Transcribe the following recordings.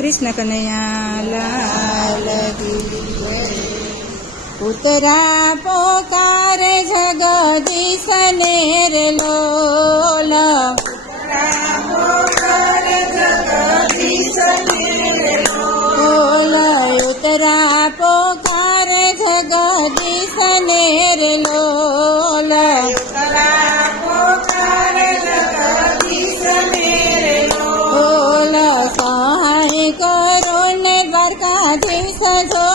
કૃષ્ણ કનૈયા લાલ કી જય। ઉતરા પોકારે જગદીશ નેર લોલ, ઉતરા પોકારે જગદીશ નેર લોલ, સહાય કરો ને દ્વારકાધીશ જો,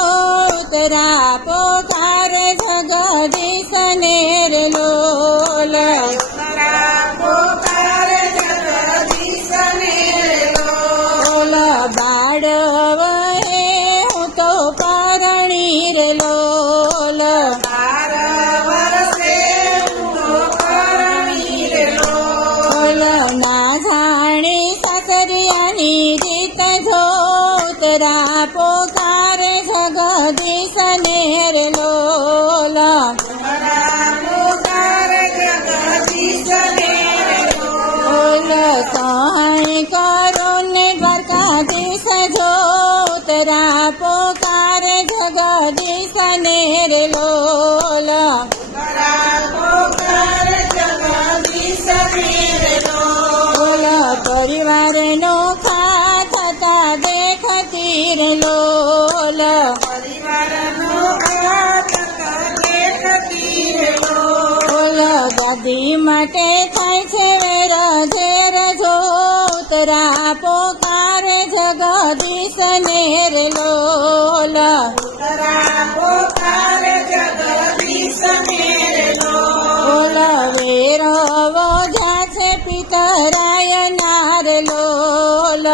ઉતરા પોકારે જગદીશ નેર લોલ, બાળવ હે હું તો પરણીર લોલ, ના જાણી સાસરિયાની રીત જો, ઉતરા પોકારે જગદીશ નેર લોલ, સહાય કરો ને દ્વારકાધીશ જો, ઉતરા પોકારે જગદીશ નેર લોલ, પરિવાર નો ખા થતા દેખતી રે લોલ, ગાદી માટે થાય છે વેર ઝેર જો, ઉતરા પોકારે જગદીશ નેર લોલ, વેરવો જ્યાં છે પિતરાય નાર લોલ,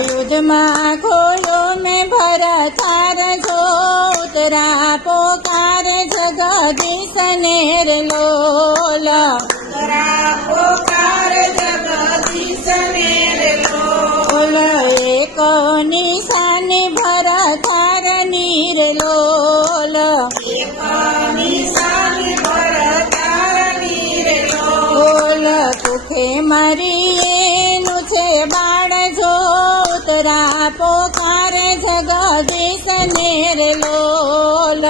યુદ્ધમાં ખોલો ને ભરથાર જો, ઉતરા પોકારે જગદીશ નેર લોલ, એક નિશાની ભરથાર નીર લોલ, સુખે મારી એનું છે બાળ જો, ઉતરા પોકારે જગદીશ નેર લોલ,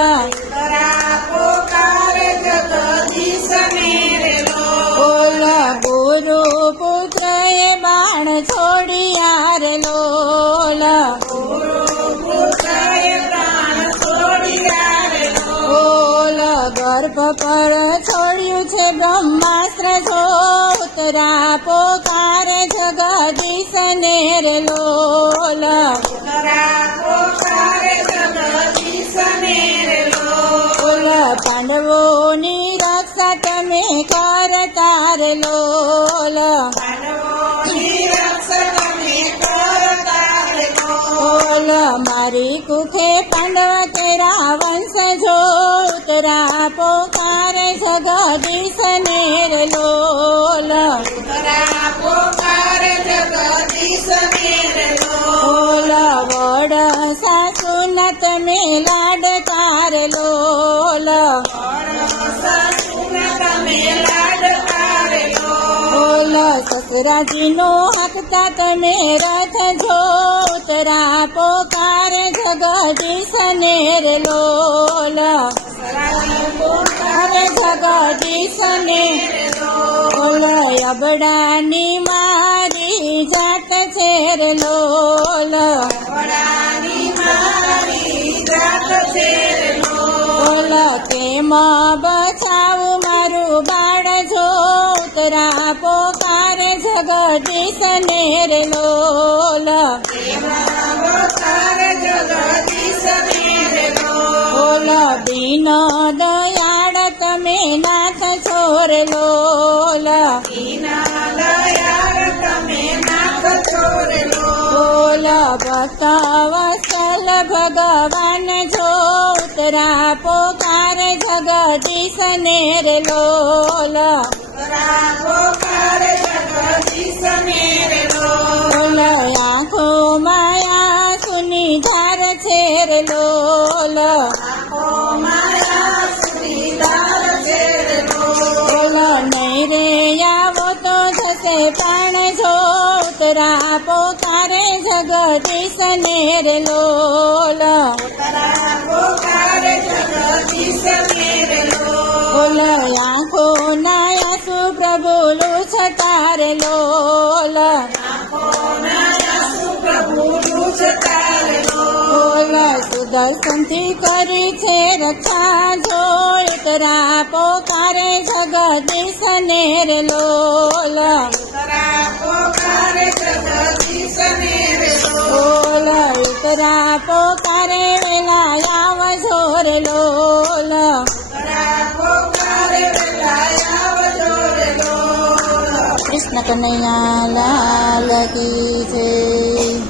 ગુરુ પુત્ર એ બાણ છોડિયાર લોલ, ગર્ભ પર છોડ્યું છે બ્રહ્માસ્ત્ર જો, ઉતરા પોકારે જગદીશ નેર લોલ, પાંડવોની રક્ષા તમે કરતા રે લોલ, મારી કુખે પાંડવ તેરા વંશ જો, ઉતરા પોકારે જગદીશ નેર લોલ, વડ સાસુ ના તમે લાડકાર લોલ, સસરાજી નો હાકતા તમે રથ જો, ઉતરા પોકારે જગદીશ નેર લોલ, જગદીશ નેર લોલ, અબડાની મારી જાત છેર લોલ, કેમ બચાવું મારું બાળ જો, ઉતરા પોકારે જગદીશ નેર લોલ, દીન દયાળ તમે નાથ છોર લોલ, ભક્ત વત્સલ ભગવાન જો, ઉતરા પોકારે જગદીશ નેર લોલ, આંખો માયા સુની ધાર છેર લોલ, નહીં રે આવો પ્રાણ જો ઉતરા પોકારે જગદીશ નેર લોલ બોલ આંખો નાયાસુ પ્રભુ લુછતારે લોલ બોલ સુદર્શનથી કરી છે રક્ષા જો ઉતરા પોકારે જગદીશ નેર લોલ બોલ ઉતરા પોકારે વેલા આવજો રે લોલ કૃષ્ણ કનૈયા લાલ કી જય.